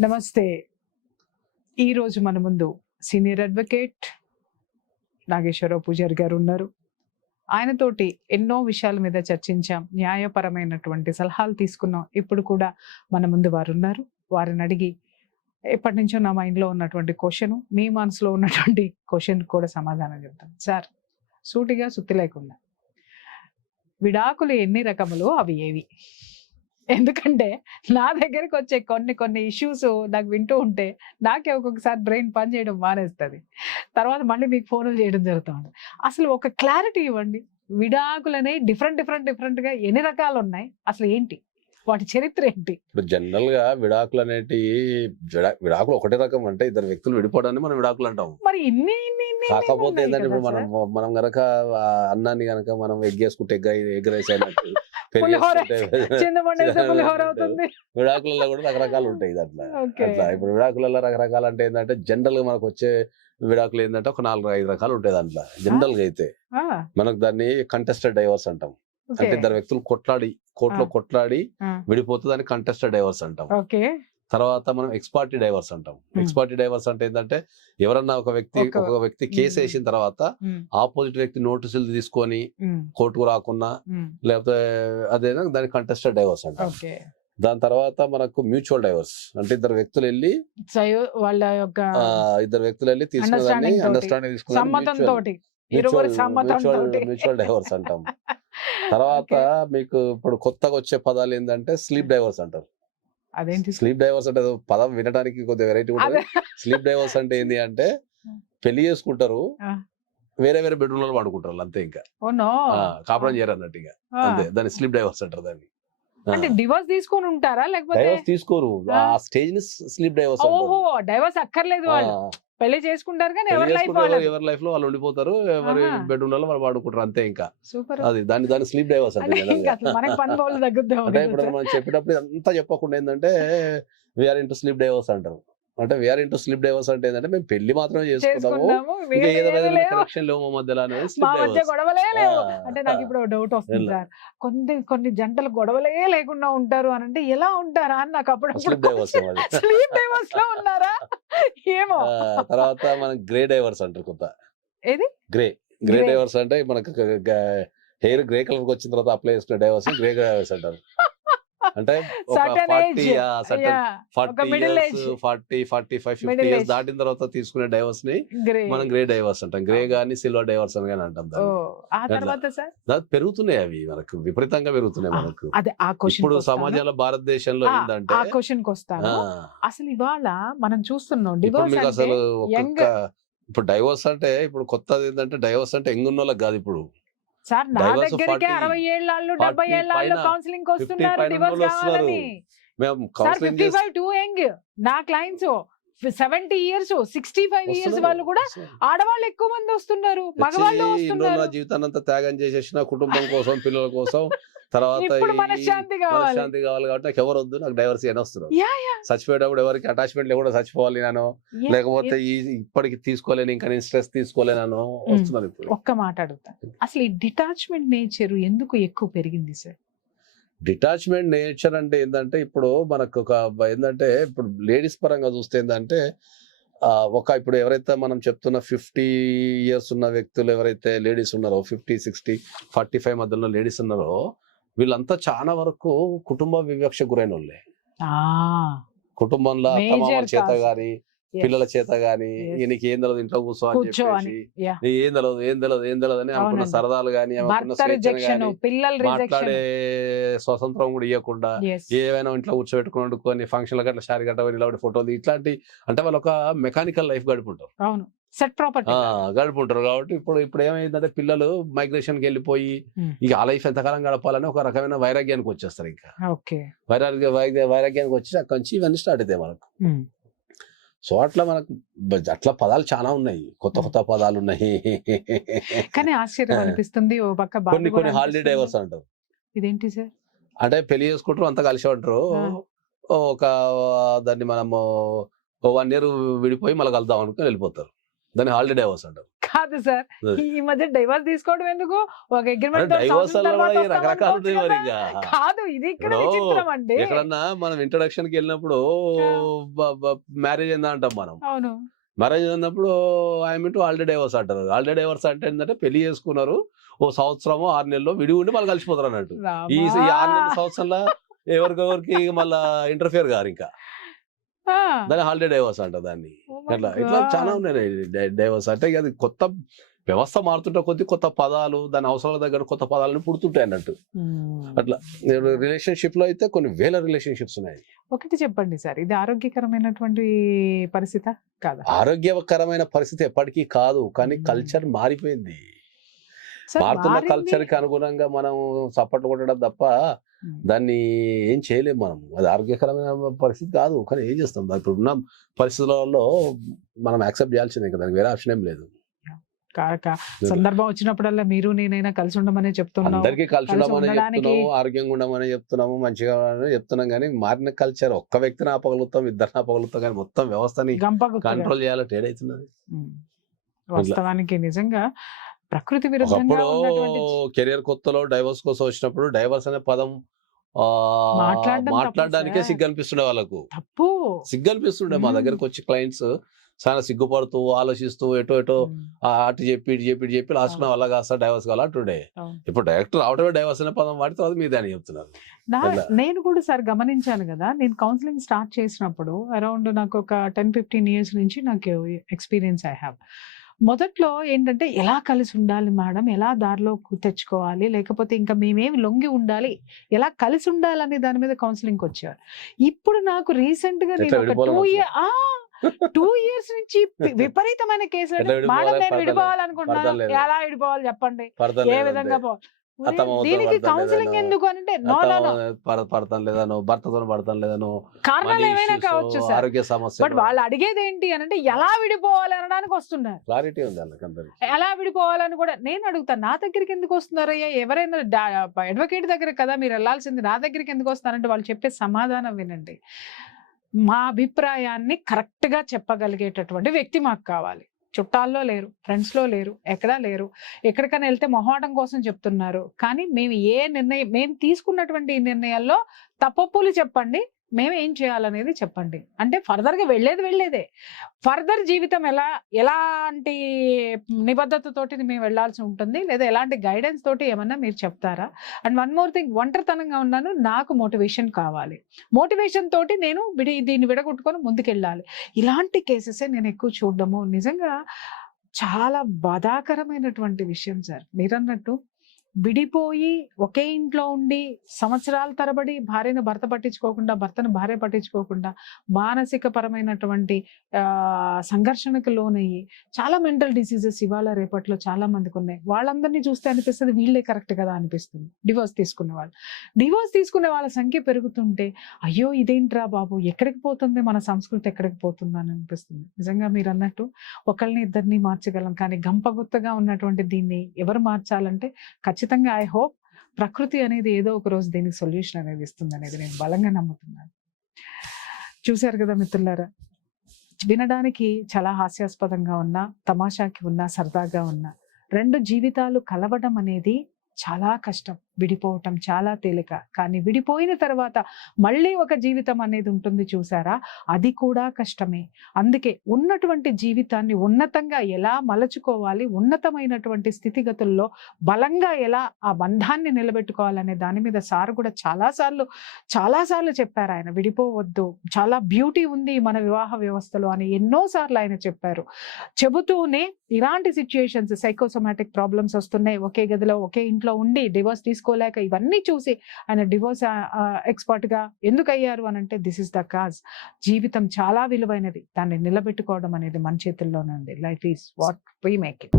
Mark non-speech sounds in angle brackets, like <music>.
నమస్తే. ఈరోజు మన ముందు సీనియర్ అడ్వకేట్ నాగేశ్వరరావు పూజారి గారు ఉన్నారు. ఆయనతోటి ఎన్నో విషయాల మీద చర్చించాం. న్యాయపరమైనటువంటి సలహాలు తీసుకున్నాం. ఇప్పుడు కూడా మన ముందు వారు ఉన్నారు. వారిని అడిగి ఎప్పటి నుంచో నా మైండ్లో ఉన్నటువంటి క్వశ్చన్ మీ మనసులో ఉన్నటువంటి క్వశ్చన్ కూడా సమాధానం చెప్తాం. సార్ సూటిగా సుత్తి లేకుండా. విడాకులు ఎన్ని రకములు అవి ఏవి? ఎందుకంటే నా దగ్గరికి వచ్చే కొన్ని కొన్ని ఇష్యూస్ నాకు వింటూ ఉంటే నాకే ఒక్కొక్కసారి బ్రెయిన్ పని చేయడం మానేస్తుంది. తర్వాత మళ్ళీ మీకు ఫోన్లు చేయడం జరుగుతుంది. అసలు ఒక క్లారిటీ ఇవ్వండి. విడాకులనే డిఫరెంట్ డిఫరెంట్ డిఫరెంట్గా ఎన్ని రకాలు ఉన్నాయి? అసలు ఏంటి? వాటి చరిత్ర ఏంటి? ఇప్పుడు జనరల్గా విడాకులు అనేటి విడా- విడాకులు ఒకటే రకం అంటే ఇద్దరు వ్యక్తులు విడిపోవడాన్ని మనం విడాకులు అంటాం. మరి ఇన్ని కాకపోతే ఏంటంటే ఇప్పుడు మనం? మనం గనక అన్నాన్ని గనక మనం ఎగ్గేసుకుంటే ఎగ్గ ఎగ్గరేసి అయినట్టు పులిహోర పెరిగేసుకుంటే చింతపండు వేస్తే పులిహోర అవుతుంది. విడాకులలో కూడా రకరకాలు ఉంటాయి అట్లా అట్లా ఇప్పుడు విడాకులలో రకరకాలు అంటే ఏంటంటే జనరల్గా మనకు వచ్చే విడాకులు ఏంటంటే ఒక నాలుగు ఐదు రకాలు ఉంటాయి దాంట్లో. జనరల్గా అయితే మనకు దాన్ని కంటెస్టెడ్ డైవర్స్ అంటాం. అంటే ఇద్దరు వ్యక్తులు కొట్లాడి కోర్టులో. కొట్లాడి విడిపోతే దాన్ని కంటెస్టెడ్ డైవర్స్ అంటాం. తర్వాత మనం ఎక్స్పార్టీ డైవర్స్ అంటాం. ఎక్స్పార్టీ డైవర్స్ అంటే ఏంటంటే ఎవరన్నా ఒక వ్యక్తి ఒక- వ్యక్తి కేసు. వేసిన తర్వాత ఆపోజిట్ వ్యక్తి నోటీసులు తీసుకొని కోర్టుకు రాకున్నా లేకపోతే అదేనా దాని కంటెస్టెడ్ డైవర్స్ అంటాం. దాని తర్వాత మనకు మ్యూచువల్ డైవర్స్ అంటే ఇద్దరు వ్యక్తులు వెళ్ళి వాళ్ళ యొక్క ఇద్దరు వ్యక్తులు వెళ్ళి తోటి, అండర్స్టాండింగ్ తోటి మ్యూచువల్ డైవర్స్ అంటాం. <laughs> తర్వాత మీకు ఇప్పుడు కొత్తగా వచ్చే పదాలు ఏంటంటే స్లీప్ డైవర్స్ అంటారు. అదేంటి స్లీప్ డైవర్స్ అంటే పదం వినడానికి కొద్దిగా వెరైటీ ఉంటుంది. స్లీప్ డైవర్స్ అంటే ఏంటి <laughs> అంటే పెళ్ళి చేసుకుంటారు. వేరే వేరే బెడ్రూమ్లో పడుకుంటారు అంతే ఇంకా. కాపురం చేయరు అన్నట్టు ఇంకా. అంతే. దాన్ని స్లీప్ డైవర్స్ అంటారు దాన్ని. అంటే డివోర్స్ తీసుకొని ఉంటారా లేకపోతే డైవర్స్ తీసుకోరు. ఆ. ఆ స్టేజ్ని స్లీప్ డైవర్స్ ఓహో డైవర్స్ అక్కర్లేదు వాళ్ళు. పెళ్ళి చేసుకుంటారు కానీ ఎవరి లైఫ్ ఎవరి లైఫ్లో వాళ్ళు ఉండిపోతారు ఎవరి ఆహా. బెడ్రూమ్లో వాళ్ళు పడుకుంటారు అంతే ఇంకా. సూపర్. అది దాన్ని దాన్ని స్లీప్ డైవర్స్ అంటే ఇప్పుడు మనం చెప్పేటప్పుడు అంతా చెప్పకుండా ఏంటంటే వీఆర్ ఇంటూ స్లీప్ డైవర్స్ అంటారు. అంటే వీఆర్ ఇంటూ స్లీప్ డైవర్స్ అంటే ఏంటంటే మేము పెళ్ళి మాత్రమే చేసుకుంటాము. ఇంకా ఏదో. కనెక్షన్ లేవు. మా మధ్యలో అనేది గొడవలే లేవు. అంటే నాకు ఇప్పుడు డౌట్ వస్తుంది? సార్. కొన్ని కొన్ని జంటలు గొడవలే లేకుండా ఉంటారు అని అంటే ఎలా ఉంటారా? అని నాకు అప్పుడు స్లీప్ డైవర్స్లో ఉన్నారా? ఏమో. తర్వాత మనం గ్రే డైవర్స్ అంటారు కొత్త ఏది? గ్రే. గ్రే. డైవర్స్ అంటే మనకు హెయిర్ గ్రే కలర్ వచ్చిన తర్వాత అప్లై చేసుకునే డైవర్స్ గ్రే డైవర్స్ అంటారు. అంటే forty. Forty five fifty years. దాటిన తర్వాత తీసుకునే డైవర్స్ని మనం గ్రే డైవర్స్ అంటాం. గ్రే గానీ సిల్వర్ డైవర్స్ అని కానీ అంటాం పెరుగుతున్నాయి అవి మనకు విపరీతంగా పెరుగుతున్నాయి మనకు. ఇప్పుడు సమాజంలో భారతదేశంలో ఏంటంటే ఆ క్వశ్చన్కి వస్తాను ఆ, అసలు ఇవాళ మనం చూస్తున్నాం డివోర్స్ అసలు ఇప్పుడు డైవర్స్ అంటే ఇప్పుడు కొత్తది ఏంటంటే డైవర్స్ అంటే ఎంగ్ ఉన్న వాళ్ళకి కాదు ఇప్పుడు. సార్ నా దగ్గరికి 40, అరవై ఏళ్ళు డెబ్బై 40 ఏళ్ళు కౌన్సిలింగ్ 50 వస్తున్నారు డివోర్స్. కావాలని. Fifty five too young. నా clients seventy years sixty five years వాళ్ళు కూడా ఆడవాళ్ళు ఎక్కువ మంది వస్తున్నారు మగవాళ్ళు వస్తున్నారు. జీవితాన్ని అంతా త్యాగం చేసేసిన కుటుంబం కోసం పిల్లల కోసం తర్వాత మనశ్శాంతి కావాలి. కాబట్టి నాకు ఎవరు వద్దు నాకు డైవర్స్ అని వస్తున్నారు చచ్చిపోయేటప్పుడు ఎవరికి అటాచ్మెంట్ లేకుండా చచ్చిపోవాలి నేను లేకపోతే. ఈ ఇప్పటికి తీసుకోలేను ఇంకా నేను స్ట్రెస్ తీసుకోలేను వస్తున్నారు ఇప్పుడు. ఒక్క మాట అడుగుతాను అసలు ఈ డిటాచ్మెంట్ నేచర్ ఎందుకు ఎక్కువ పెరిగింది సార్ డిటాచ్మెంట్ నేచర్ అంటే ఏంటంటే ఇప్పుడు మనకు ఒక ఏంటంటే ఇప్పుడు లేడీస్ పరంగా చూస్తే ఏంటంటే ఒక ఇప్పుడు ఎవరైతే మనం చెప్తున్న ఫిఫ్టీ ఇయర్స్ ఉన్న వ్యక్తులు ఎవరైతే లేడీస్ ఉన్నారో ఫిఫ్టీ సిక్స్టీ ఫార్టీ ఫైవ్ మధ్యలో లేడీస్ ఉన్నారో వీళ్ళంతా చాలా వరకు కుటుంబ వివక్ష గురైన వాళ్ళే కుటుంబంలో చేత cause. పిల్లల చేత గాని. ఈయనకి ఏం తెలియదు ఇంట్లో కూర్చో అని చెప్పేసి. యా "నీ ఏం తెలియదు ఏం తెలియదు ఏం తెలియదు అని అవునండి. సరదాలు గాని మాట్లాడే స్వతంత్రం కూడా ఇవ్వకుండా ఏవైనా ఇంట్లో కూర్చోబెట్టుకుని వండుకొని ఫంక్షన్ల గట్ల షారి గట్ట ఇలాంటి ఫోటోలు ఇట్లాంటి అంటే వాళ్ళు ఒక మెకానికల్ లైఫ్ గడుపుంటారు అవును. Set property. గడుపుంటారు కాబట్టి ఇప్పుడు ఇప్పుడు ఏమైందంటే పిల్లలు మైగ్రేషన్కి వెళ్ళిపోయి. ఇక ఆ లైఫ్ ఎంతకాలం గడపాలని ఒక రకమైన వైరాగ్యానికి వచ్చేస్తారు ఇంకా. వైరాగ్య వైరాగ్య- వైరాగ్యానికి వచ్చి అక్కడి నుంచి ఇవన్నీ స్టార్ట్ అవుతాయి మనకు సో అట్లా మనకు అట్లా పదాలు చాలా ఉన్నాయి. కొత్త కొత్త పదాలు ఉన్నాయి కానీ ఆశ్చర్యం అనిపిస్తుంది. ఓ పక్క కొన్ని కొన్ని హాలిడే. డైవర్స్ అంటారు ఇదేంటి సార్? అంటే పెళ్ళి చేసుకుంటారు అంతా కలిసి ఉంటారు. ఒక దాన్ని మనము వన్ ఇయర్ విడిపోయి మళ్ళీ కలుద్దాం అనుకుని వెళ్ళిపోతారు. దాన్ని హాలిడే డైవర్స్ అంటారు కాదు సార్. ఈ మధ్య డైవర్స్ తీసుకోవడం ఎందుకు? ఒక అగ్రిమెంట్ కాదు ఇది ఎక్కడన్నా మనం ఇంట్రడక్షన్కి వెళ్ళినప్పుడు మ్యారేజ్ ఏందా అంటాం మనం. అవును. మ్యారేజ్ అన్నప్పుడు ఐఎమ్ ఇంటూ ఆల్రెడీ డైవర్స్ అంటారు. ఆల్రెడీ డైవర్స్ అంటే ఏంటంటే పెళ్ళి చేసుకున్నారు ఓ సంవత్సరమో ఆరు నెలలు విడి ఉండి మళ్ళీ కలిసిపోతారు అన్నట్టు. ఈ ఈ ఆరు నెలల సంవత్సరంలో ఎవరికెవరికి మళ్ళా ఇంటర్ఫియర్ గారు ఇంకా. దాన్ని హాలిడే డైవర్స్ అంట దాన్ని. అట్లా ఇట్లా చాలా ఉన్నాయి డైవర్స్. అంటే అది కొత్త వ్యవస్థ మారుతుంటే కొద్ది కొత్త పదాలు దాని అవసరాల దగ్గర కొత్త పదాలను పుడుతుంటాయి అన్నట్టు. అట్లా రిలేషన్షిప్లో అయితే కొన్ని వేల రిలేషన్షిప్స్ ఉన్నాయి. ఒకటి చెప్పండి సార్. ఇది ఆరోగ్యకరమైనటువంటి పరిస్థితి? కాదా? ఆరోగ్యకరమైన పరిస్థితి ఎప్పటికీ కాదు కానీ. కల్చర్ మారిపోయింది. మారుతున్న. కల్చర్కి అనుగుణంగా మనం సపోర్ట్ కొట్టడం తప్ప. దాన్ని ఏం చేయలేము మనం. అది ఆరోగ్యకరమైన పరిస్థితి కాదు. కానీ ఏం చేస్తాం? ఇప్పుడు ఉన్న పరిస్థితులలో మనం యాక్సెప్ట్ చేయాల్సిందే కదా. దానికి వేరే ఆప్షన్ ఏం లేదు. సందర్భం వచ్చినప్పుడల్లా మీరు నేనైనా కలిసి ఉండమనే చెప్తున్నాం అందరికీ కలిసి ఉండమని చెప్తున్నాము ఆరోగ్యంగా ఉండమని చెప్తున్నాము. మంచిగా ఉండమని చెప్తున్నాం. కానీ మారిన కల్చర్ ఒక్క వ్యక్తిని ఆపగలుగుతాం ఇద్దరిని ఆపగలుగుతాం. కానీ మొత్తం వ్యవస్థని. కంట్రోల్ చేయాలంటే ఏడైతున్నది. వాస్తవానికి నిజంగా ప్రకృతి విరుద్ధంగా కెరియర్ కొత్తలో డైవర్స్ కోసం వచ్చినప్పుడు డైవర్స్ అనే పదం మాట్లాడడానికే సార్. సిగ్గు అనిపిస్తుండే వాళ్ళకు తప్పు సిగ్గు అనిపిస్తుండే మా. దగ్గరకు వచ్చి క్లయింట్స్ చాలా సిగ్గుపడుతూ ఆలోచిస్తూ ఎటో ఎటో అటు చెప్పి ఇటు చెప్పి ఇటు చెప్పి లాస్ట్. వల్ల కాస్త డైవర్స్ కావాలా అంటుండే. ఇప్పుడు డైరెక్ట్ రావడమే డైవర్స్ అనే పదం వాడి తర్వాత మీద అని చెప్తున్నారు? నేను కూడా సార్ గమనించాను కదా నేను కౌన్సిలింగ్ స్టార్ట్ చేసినప్పుడు అరౌండ్ నాకు ఒక టెన్ ఫిఫ్టీన్ ఇయర్స్ నుంచి నాకు ఎక్స్పీరియన్స్ ఐ హ్యావ్ మొదట్లో ఏంటంటే ఎలా కలిసి ఉండాలి మేడం? ఎలా దారిలో తెచ్చుకోవాలి? లేకపోతే ఇంకా మేమేమి లొంగి ఉండాలి? ఎలా కలిసి ఉండాలి అనే దాని మీద కౌన్సిలింగ్ వచ్చారు ఇప్పుడు నాకు రీసెంట్గా నేను ఒక టూ ఇయర్ టూ ఇయర్స్ నుంచి విపరీతమైన కేసులు? మేడం నేను. విడిపోవాలనుకుంటున్నాను. ఎలా విడిపోవాలి చెప్పండి? ఏ విధంగా పో అత్తమ్మ వద్దు, దీనికి కౌన్సిలింగ్. ఎందుకు అంటే పడతాను లేదనో భర్తతో పడతాను లేదనో కారణాలు ఏమైనా కావచ్చు సార్. ఆరోగ్య బట్ సమస్య వాళ్ళు అడిగేది ఏంటి అని అంటే ఎలా విడిపోవాలి అనడానికి వస్తున్నారు. క్లారిటీ ఉంది వాళ్ళకందరికి ఎలా విడిపోవాలని కూడా నేను అడుగుతాను నా దగ్గరికి ఎందుకు వస్తున్నారయ్యా? ఎవరైనా అడ్వకేట్ దగ్గర కదా మీరు వెళ్ళాల్సింది నా దగ్గరికి ఎందుకు వస్తారంటే వాళ్ళు చెప్పే సమాధానం వినండి. మా అభిప్రాయాన్ని కరెక్ట్గా చెప్పగలిగేటటువంటి వ్యక్తి మాకు కావాలి. చుట్టాల్లో లేరు ఫ్రెండ్స్లో లేరు ఎక్కడా లేరు. ఎక్కడికైనా వెళ్తే మొహమాటం కోసం చెప్తున్నారు. కానీ మేము ఏ నిర్ణయం మేము తీసుకున్నటువంటి ఈ నిర్ణయాల్లో తప్పప్పులు చెప్పండి. మేమేం చేయాలనేది చెప్పండి. అంటే ఫర్దర్గా వెళ్ళేది వెళ్ళేదే. ఫర్దర్ జీవితం ఎలా ఎలాంటి నిబద్ధతతోటి మేము వెళ్ళాల్సి ఉంటుంది లేదా ఎలాంటి గైడెన్స్ తోటి ఏమన్నా మీరు చెప్తారా? అండ్ వన్ మోర్ థింగ్ ఒంటరితనంగా ఉన్నాను నాకు మోటివేషన్ కావాలి. మోటివేషన్ తోటి నేను విడి దీన్ని విడగొట్టుకొని ముందుకెళ్ళాలి. ఇలాంటి కేసెసే నేను ఎక్కువ చూడడము. నిజంగా చాలా బాధాకరమైనటువంటి విషయం సార్. మీరన్నట్టు విడిపోయి ఒకే ఇంట్లో ఉండి సంవత్సరాల తరబడి భార్యను భర్త పట్టించుకోకుండా భర్తను భార్య పట్టించుకోకుండా మానసిక పరమైనటువంటి ఆ, సంఘర్షణకు లోనయ్యి చాలా మెంటల్ డిసీజెస్ ఇవాళ రేపట్లో చాలా మందికి ఉన్నాయి వాళ్ళందరినీ చూస్తే అనిపిస్తుంది వీళ్ళే కరెక్ట్ కదా అనిపిస్తుంది. డివోర్స్ తీసుకునే వాళ్ళు. డివోర్స్ తీసుకునే వాళ్ళ సంఖ్య పెరుగుతుంటే అయ్యో ఇదేంట్రా బాబు ఎక్కడికి పోతుంది మన సంస్కృతి ఎక్కడికి పోతుంది అని అనిపిస్తుంది. నిజంగా మీరు అన్నట్టు ఒకరిని ఇద్దరిని మార్చగలం. కానీ గంపగుత్తగా ఉన్నటువంటి దీన్ని ఎవరు మార్చాలంటే ఖచ్చితంగా ఖచ్చితంగా ఐ హోప్ ప్రకృతి అనేది ఏదో ఒక రోజు దీనికి సొల్యూషన్ అనేది ఇస్తుంది అనేది నేను బలంగా నమ్ముతున్నాను. చూశారు కదా మిత్రులారా? వినడానికి చాలా హాస్యాస్పదంగా ఉన్నా తమాషాకి ఉన్నా సరదాగా ఉన్నా రెండు జీవితాలు కలవడం అనేది చాలా కష్టం. విడిపోవటం చాలా తేలిక. కానీ విడిపోయిన తర్వాత మళ్ళీ ఒక జీవితం అనేది ఉంటుంది చూసారా? అది కూడా కష్టమే. అందుకే ఉన్నటువంటి జీవితాన్ని ఉన్నతంగా ఎలా మలచుకోవాలి ఉన్నతమైనటువంటి స్థితిగతుల్లో బలంగా ఎలా ఆ బంధాన్ని నిలబెట్టుకోవాలనే దాని మీద సార్ కూడా చాలాసార్లు చాలాసార్లు చెప్పారు ఆయన. విడిపోవద్దు. చాలా బ్యూటీ ఉంది మన వివాహ వ్యవస్థలో అని ఎన్నోసార్లు ఆయన చెప్పారు. చెబుతూనే ఇలాంటి సిచ్యుయేషన్స్ సైకోసోమాటిక్ ప్రాబ్లమ్స్ వస్తున్నాయి. ఒకే గదిలో ఒకే ఇంట్లో ఉండి డివోర్స్ తీసుకోలేక ఇవన్నీ చూసి ఆయన డివోర్స్ ఎక్స్పర్ట్గా ఎందుకు అయ్యారు అని అంటే దిస్ ఇస్ ద కాజ్. జీవితం చాలా విలువైనది. దాన్ని నిలబెట్టుకోవడం అనేది మన చేతుల్లోనే ఉంది. Life is what we make it.